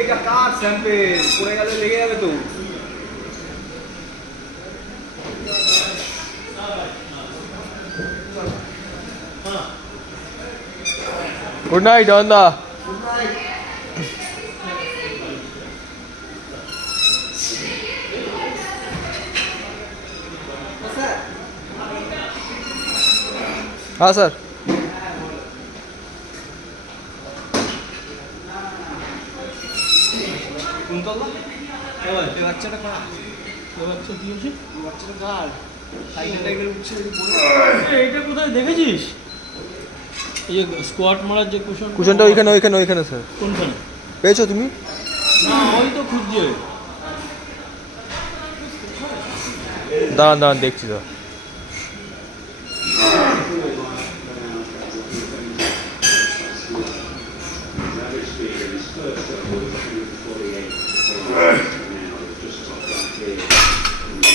এটা কার স্যাম্পল পড়ে গেলে লেগে যাবে তো। Good night, Anda. Good night. हाँ सर। বাচ্চাটা কার? বাচ্চা কি হচ্ছে? বাচ্চাটা কার? সাইকেল টাইকেল উঠছে এইটা কোথায় দেখেছিস? এই স্কোয়াট মারার যে কুশনটা ওইখানে স্যার। কোনখানে পেয়েছো তুমি? না ওই তো খুঁজছে। দাঁড়ান দেখছি তো।